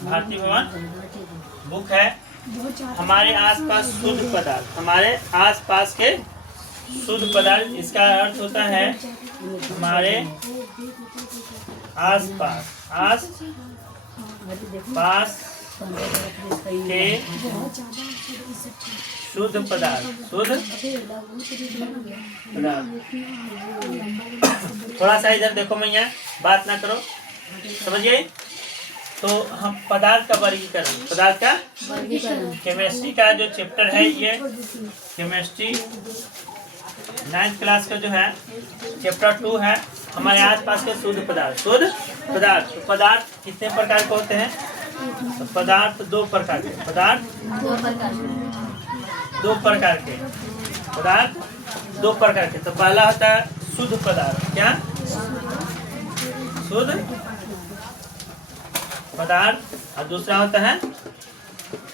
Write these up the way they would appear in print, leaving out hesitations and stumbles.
भारती भवन बुक है। हमारे आसपास शुद्ध पदार्थ, हमारे आसपास के शुद्ध पदार्थ, इसका अर्थ होता है हमारे आसपास, आसपास के शुद्ध पदार्थ, शुद्ध पदार्थ। थोड़ा सा इधर देखो, मैं यहाँ बात ना करो, समझिए। तो हम पदार्थ का वर्गीकरण, पदार्थ का केमिस्ट्री का जो चैप्टर है, ये केमिस्ट्री 9th क्लास का जो है चैप्टर 2 है। हमारे आसपास के शुद्ध पदार्थ, शुद्ध पदार्थ। तो पदार्थ कितने प्रकार के होते हैं? तो पदार्थ 2 प्रकार के, पदार्थ 2 प्रकार के, पदार्थ 2 प्रकार के। तो पहला होता है शुद्ध पदार्थ, क्या? शुद्ध पदार्थ। और दूसरा होता है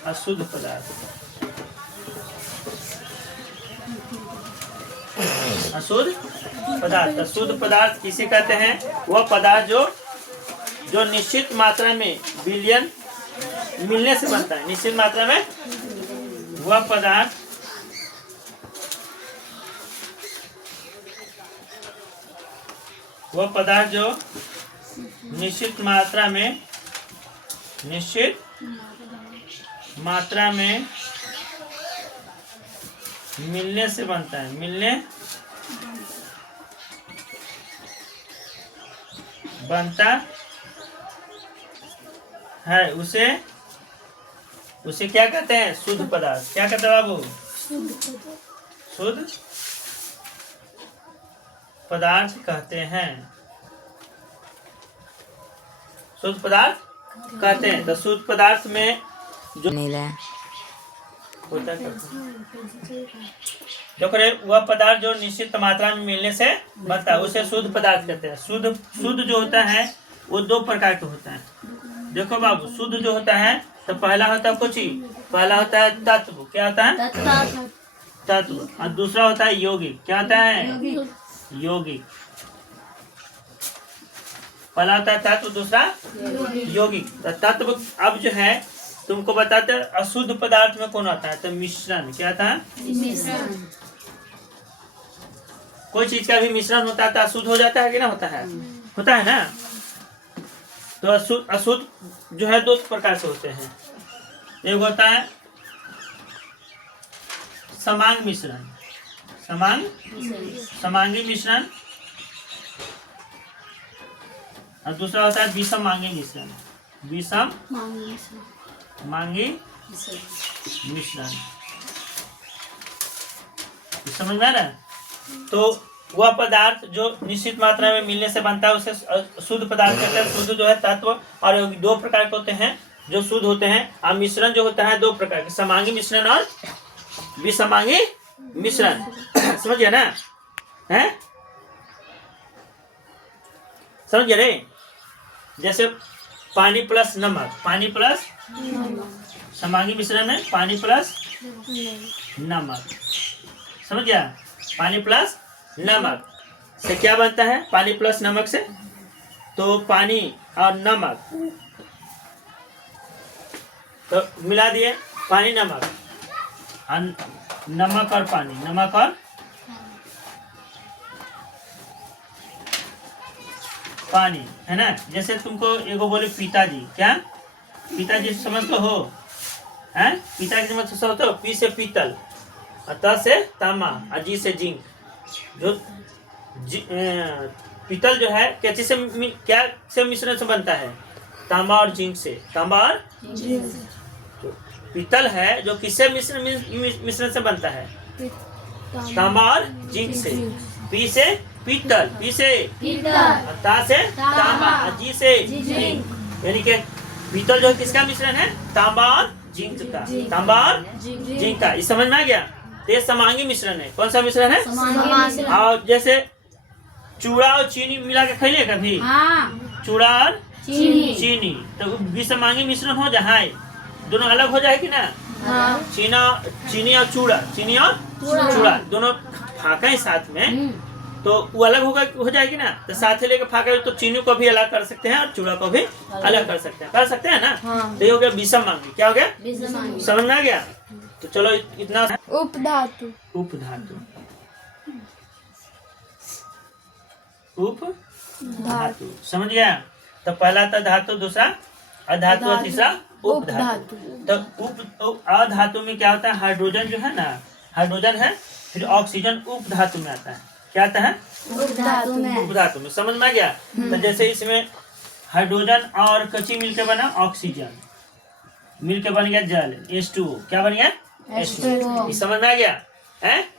अशुद्ध पदार्थ, अशुद्ध पदार्थ। अशुद्ध पदार्थ किसे कहते हैं? वह पदार्थ जो निश्चित मात्रा में विलयन मिलने से बनता है, निश्चित मात्रा में वह पदार्थ, वह पदार्थ जो निश्चित मात्रा में मिलने से बनता है, मिलने बनता है, उसे क्या कहते हैं? शुद्ध पदार्थ। क्या कहते हैं बाबू? शुद्ध पदार्थ कहते हैं, शुद्ध पदार्थ कहते हैं। तो शुद्ध पदार्थ में जो होता है, देखो रे, वह पदार्थ जो निश्चित मात्रा में मिलने से बनता है, उसे शुद्ध पदार्थ कहते हैं। शुद्ध जो होता है वो 2 प्रकार के होता है। देखो बाबू, शुद्ध जो होता है, तो पहला होता है कुछ ही, पहला होता है तत्व। क्या होता है? तत्व। और दूसरा होता है यौगिक। क्या होता है? यौगिक। पहला होता है तत्व, दूसरा यौगिक। तो तत्व अब जो है तुमको बताते हैं अशुद्ध पदार्थ में कौन आता है? तो मिश्रण। क्या था? मिश्रण। कोई चीज का भी मिश्रण होता है तो अशुद्ध हो जाता है कि ना होता है? होता है ना। तो अशुद्ध जो है 2 प्रकार से होते हैं। एक होता है समांग मिश्रण, समांगी मिश्रण, और दूसरा होता है विषमांगी मिश्रण, विषमांगी मिश्रण। समझ में आ रहा है? तो वह पदार्थ जो निश्चित मात्रा में मिलने से बनता है उसे शुद्ध पदार्थ कहते हैं। शुद्ध जो है तत्व और 2 प्रकार के होते हैं जो शुद्ध होते हैं। और मिश्रण जो होता है 2 प्रकार के, समांगी मिश्रण और विषमांगी मिश्रण। समझिए ना? है समझिए रे? जैसे पानी प्लस नमक, पानी प्लस समांगी मिश्रण में पानी प्लस नमक। समझ गया? पानी प्लस नमक से क्या बनता है? पानी प्लस नमक से, तो पानी और नमक तो मिला दिए, पानी नमक, नमक और पानी, नमक और पानी, है ना? जैसे तुमको एगो बोले पिताजी, क्या पिताजी समझते हो? हैं? पिताजी समझते हो? तो पी से पीतल, त से तांबा, और जी से जिंक। जो पीतल जो है क्या से मिश्रण से बनता है? तांबा और जिंक से। तांबा और तो पीतल है जो किससे मिश्रण से बनता है? तांबा और जिंक से। पी से पीतल, पी से ता से तांबा, जी से जिंक। यानी कि पीतल जो है किसका मिश्रण है? तांबा और जिंक का, तांबा और जिंक का। इस समझ में आ गया? ये समांगी मिश्रण है। कौन सा मिश्रण है? और जैसे चूड़ा और चीनी मिला के खैले कभी? चूड़ा और चीनी तो विषमांगी मिश्रण हो जाए, दोनों अलग हो जाए कि ना? चीनी और चूड़ा, चीनी और चूड़ा दोनों खाका ही साथ में तो वो अलग हो जाएगी ना, तो साथ ही लेकर फाका तो चीनी को भी अलग कर सकते हैं और चूड़ा को भी अलग कर सकते हैं ना। तो ये हो गया विषम मांगी। क्या हो गया? समझ में आ गया? तो चलो इतना। उपधातु। उपधातु, उपधातु समझ गया। तो पहला था धातु, दूसरा अधातु और तीसरा उपधातु। तो अधातु में क्या होता है? हाइड्रोजन जो है ना, हाइड्रोजन है, फिर ऑक्सीजन उपधातु में आता है। क्या आता है? उपधातु में। समझ में आ गया? तो जैसे इसमें हाइड्रोजन और कच्ची मिलकर बना ऑक्सीजन, मिलकर बन गया जल, H2O। क्या बन गया? H2O। समझ में आ गया? है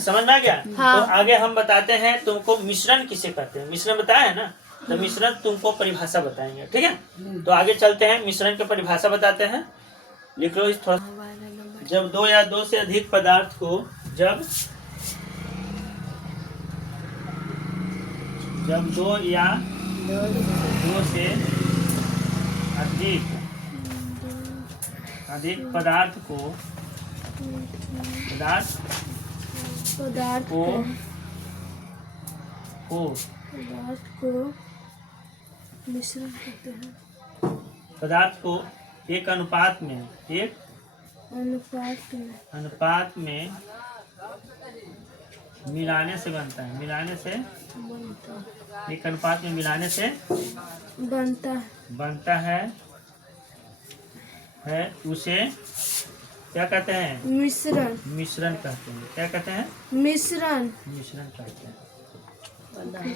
समझ में आ गया? तो आगे हम बताते हैं तुमको मिश्रण किसे कहते हैं। मिश्रण बताया है ना, तो मिश्रण तुमको परिभाषा बताएंगे। ठीक है, तो आगे चलते हैं, मिश्रण की परिभाषा बताते हैं। लिख लो इस थोड़ा। जब दो या दो से अधिक पदार्थ को जब दो या दो से अधिक पदार्थ को मिश्रण कहते हैं। पदार्थ को एक अनुपात में मिलाने से बनता है। एक अनुपात में मिलाने से बनता है उसे क्या कहते हैं? मिश्रण कहते हैं। क्या कहते हैं? मिश्रण कहते हैं।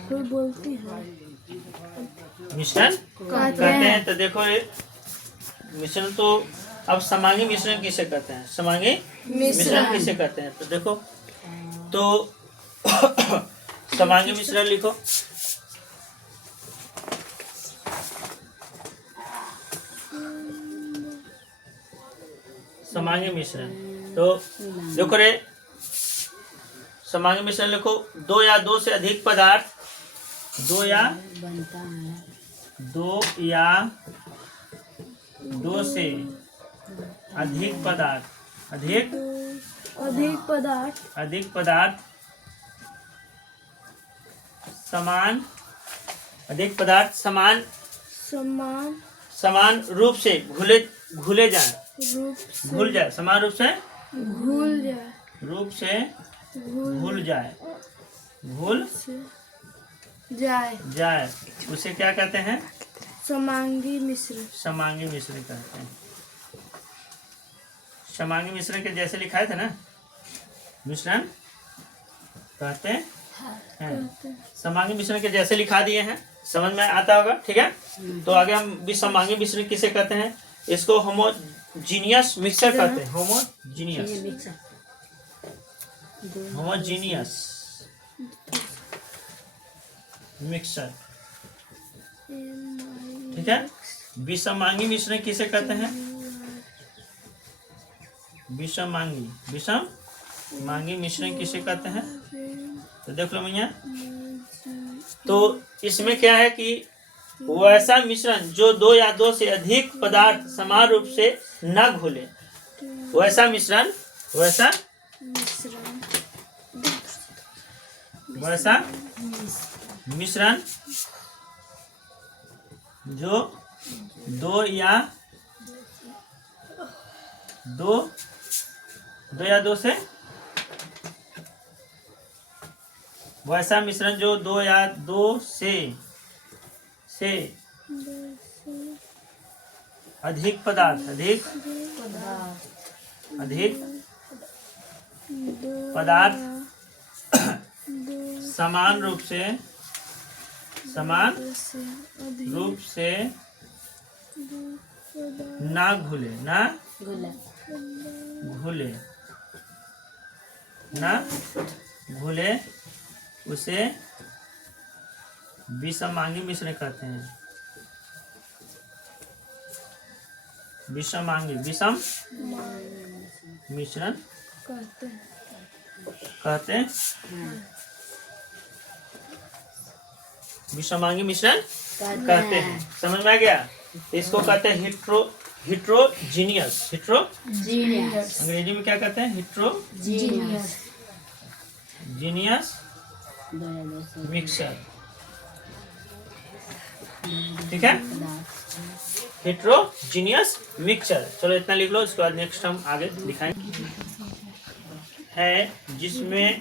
कोई बोलती है मिश्रण कहते हैं। तो देखो ये मिश्रण, तो अब समांगी मिश्रण किसे कहते हैं? समांगी मिश्रण किसे कहते हैं? तो देखो, तो समांगी मिश्रण लिखो। समांगी मिश्रण, तो देखो रे, समांगी मिश्रण लिखो। दो या दो से अधिक पदार्थ, दो या दो से अधिक पदार्थ, अधिक पदार्थ समान रूप से घुल जाए। समान रूप से घुल जाए, उसे क्या कहते हैं? समांगी मिश्रण कहते हैं। समांगी मिश्रण के जैसे लिखाए थे ना, मिश्रण कहते हैं। समांगी मिश्रण के जैसे लिखा दिए हैं, समझ में आता होगा। ठीक है, तो आगे हम भी समांगी मिश्रण किसे कहते हैं? इसको होमोजीनियस मिक्सर कहते हैं। Homogeneous mixer. ठीक है, विषमांगी मिश्रण किसे कहते हैं? विषमांगी मिश्रण किसे कहते हैं? तो देख लो भैया, तो इसमें क्या है कि वैसा मिश्रण जो दो या दो से अधिक पदार्थ समान रूप से न घुले, वैसा मिश्रण जो दो या दो से वैसा मिश्रण जो दो या दो से अधिक पदार्थ समान रूप से ना घुले उसे विषमांगी मिश्रण कहते हैं। विषम मिश्रण कहते हैं। विषमांगी मिश्रण कहते हैं। समझ में आ गया? इसको कहते हैं हिट्रोजीनियस। अंग्रेजी में क्या कहते हैं? Heterogeneous mixture. ठीक है, हेट्रोजीनियस मिक्सचर। चलो इतना लिख लो, उसके बाद नेक्स्ट हम आगे दिखाएंगे। है जिसमें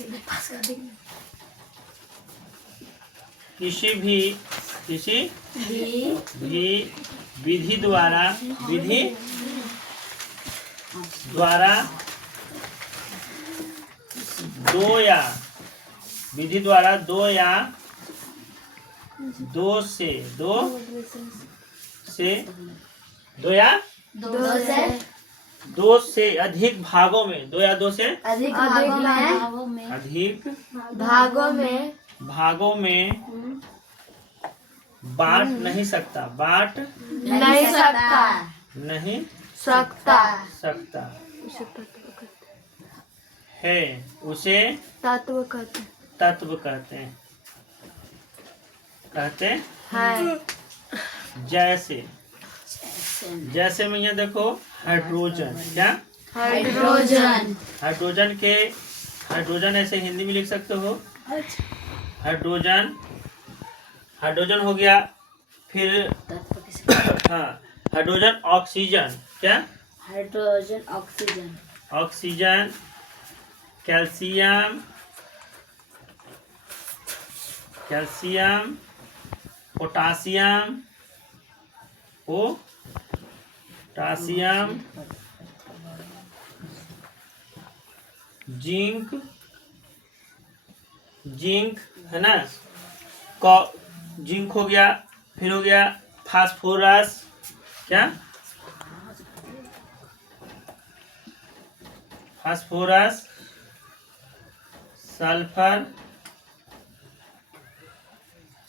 किसी भी विधि द्वारा दो से अधिक भागों में, अधिक भागों में बांट नहीं सकता, है, उसे तत्व कहते हैं। जैसे में यहाँ देखो हाइड्रोजन, क्या हाइड्रोजन ऐसे हिंदी में लिख सकते हो। हाइड्रोजन हो गया। फिर हाँ, हाइड्रोजन ऑक्सीजन, क्या ऑक्सीजन, कैल्शियम, पोटासियम, जिंक है ना, जिंक हो गया। फिर हो गया फास्फोरस, क्या फास्फोरस,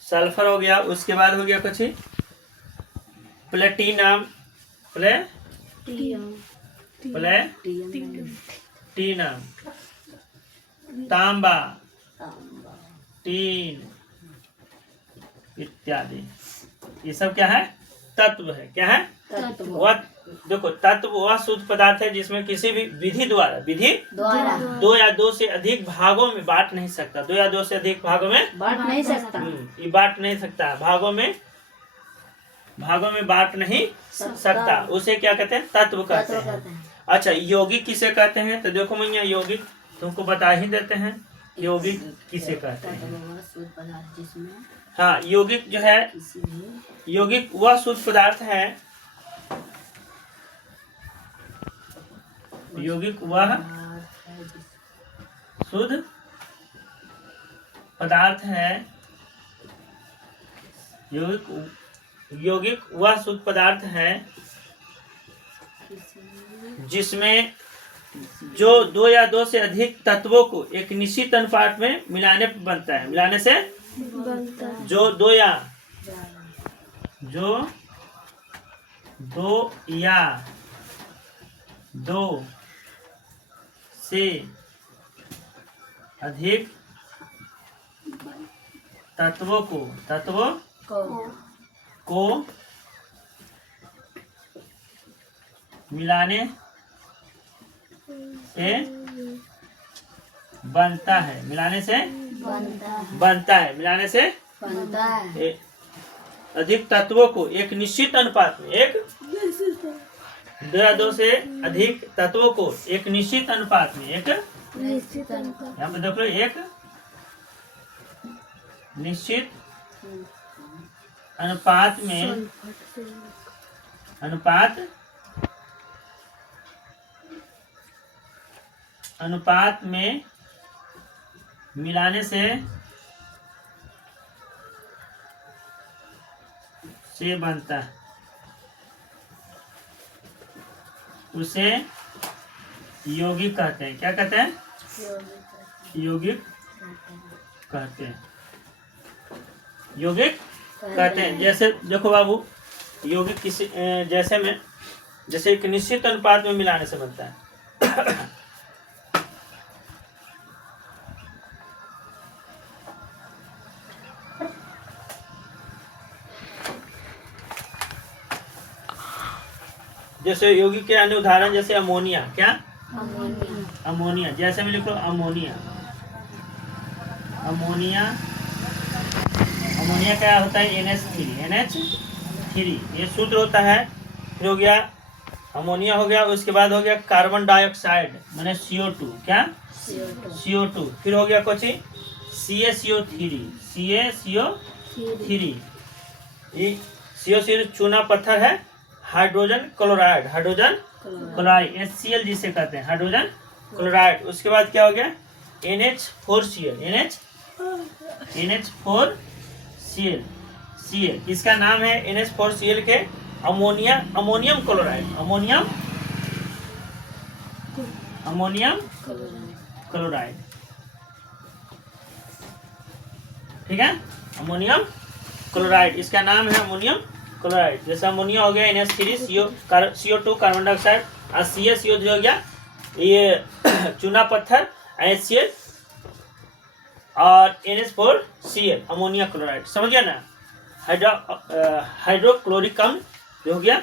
सल्फर हो गया। उसके बाद हो गया कुछ प्लेटिनम, तांबा, टीन इत्यादि। ये सब क्या है? तत्व है। क्या है? वह देखो, तत्व वह शुद्ध पदार्थ है जिसमें किसी भी विधि द्वारा दो या दो से अधिक भागों में बांट नहीं सकता। दो या दो से अधिक भागों में बांट नहीं सकता। ये बांट नहीं सकता, भागों में बांट नहीं सकता। उसे क्या कहते हैं? तत्व कहते हैं। अच्छा, यौगिक किसे कहते हैं? तो देखो मैं यहाँ यौगिक तुमको बता ही देते हैं। यौगिक किसे कहते हैं? हाँ, यौगिक जो है, यौगिक वह शुद्ध पदार्थ है, यौगिक वह शुद्ध पदार्थ है, यौगिक वह शुद्ध पदार्थ है जिसमें जो दो या दो से अधिक तत्वों को एक निश्चित अनुपात में मिलाने पर बनता है। मिलाने से जो दो या दो से अधिक तत्वों को मिलाने से बनता है। मिलाने से अधिक तत्वों को एक निश्चित अनुपात में, दो या दो से अधिक तत्वों को एक निश्चित अनुपात में, यहाँ पे देखो, एक निश्चित अनुपात में मिलाने से बनता है। उसे यौगिक कहते हैं। क्या कहते हैं? यौगिक कहते हैं। जैसे देखो बाबू, यौगिक किसी जैसे एक निश्चित अनुपात में मिलाने से बनता है। जैसे यौगिक के अन्य उदाहरण, जैसे अमोनिया। क्या? अमोनिया। जैसे में लिखो अमोनिया। अमोनिया, अमोनिया क्या होता है NH3 ये सूत्र होता है। फिर हो गया अमोनिया हो गया, उसके बाद हो गया कार्बन डाइऑक्साइड मैंने CO2 क्या CO2। फिर हो गया कुछ CaCO3 ये CO चूना पत्थर है। हाइड्रोजन क्लोराइड HCl जिसे कहते हैं हाइड्रोजन क्लोराइड। उसके बाद क्या हो गया NH4Cl इसका नाम है NH4Cl के अमोनियम क्लोराइड ठीक है। अमोनियम क्लोराइड इसका नाम है अमोनियम क्लोराइड। जैसे अमोनिया हो गया NH3 CO2 कार्बन डाइऑक्साइड और CaCO3 हो गया ये चूना पत्थर HCl और NH4Cl अमोनिया क्लोराइड। समझ गया ना। हाइड्रोक्लोरिक अम्ल जो हो गया